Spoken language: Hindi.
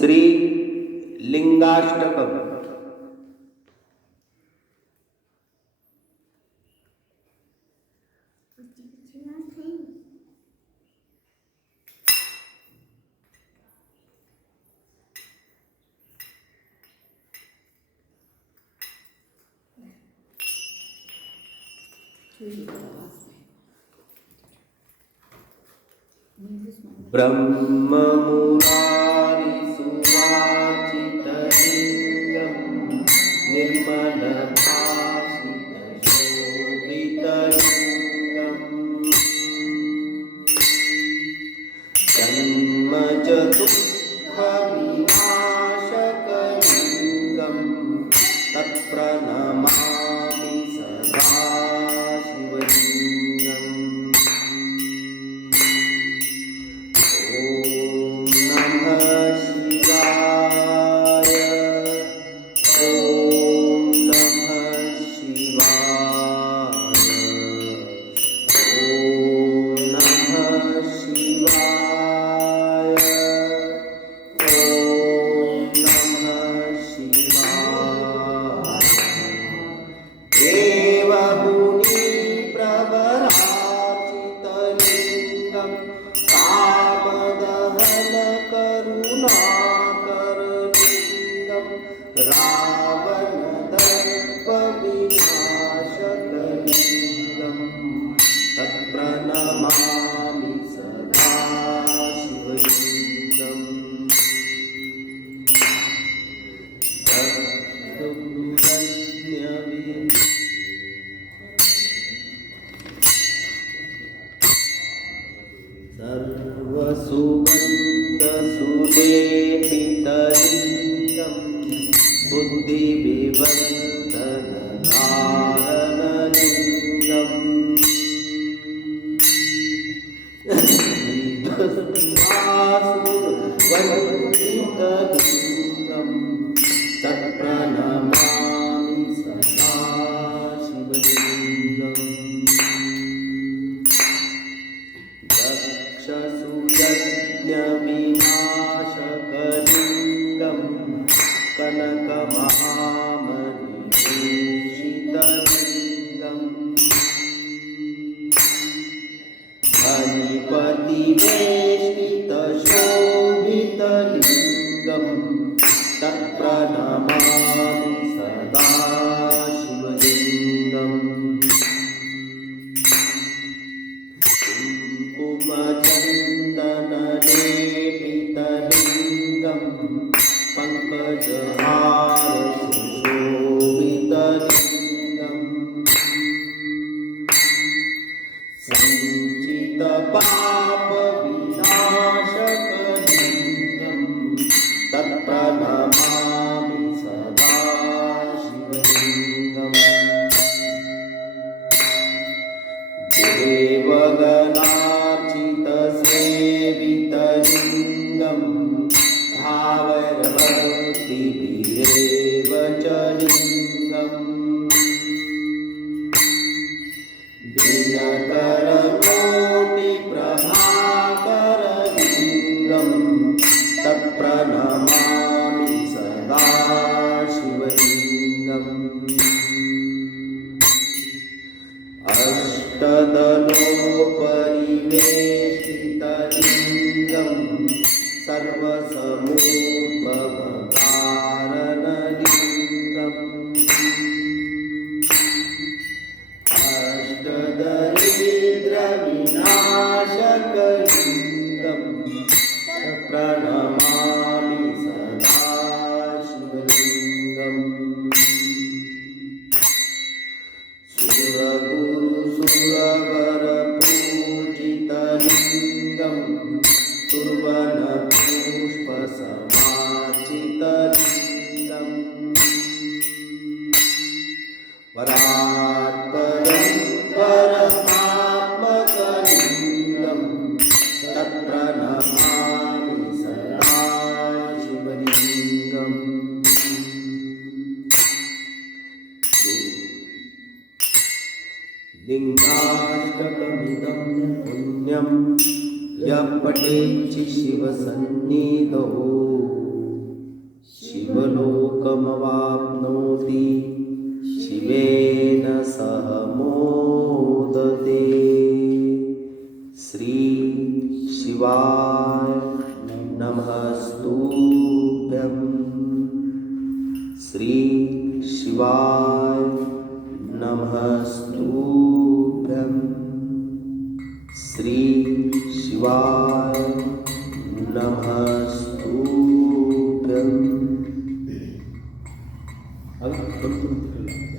श्री लिंगाष्टकम। ब्रह्ममुरारिसुवाचितलिङ्गं 就都 सर्वसुगन्धसुलेपितलिङ्गं बुद्धिविवर्धनकारणलिङ्गम् कनकमहामणिभूषितलिङ्गम् धनिपतिवेष्टितशोभितलिङ्गं तत्प्रणमामि सदा शिवलिङ्गम् पङ्कजहारसुशोभितलिङ्गम् सञ्चितपापविनाशकलिङ्गं च लिङ्गम् दिनकरकोटिप्रभाकरलिङ्गं तत्प्रणमामि सदा शिवलिङ्गम्। अष्टदलोपरिवेष्टितलिङ्गं सर्वसमूपमकारणलिङ्गम् दरिद्रविनाशकलिन्दं प्रणमामि सदा शिवलिङ्गम् सुरगुरुसुरवरपूजितलिङ्गं सुर्वनपुष्पसमाचितलिङ्गम् वरा यः पठेच्छि शिवसन्निधौ. शिवलोकमवाप्नोति शिवेन सह मोदते. श्री शिवाय नमस्तुभ्यं. श्री शिवाय नमस्तुभ्यं. श्री शिवाय नमस्तूभ्यम् अभी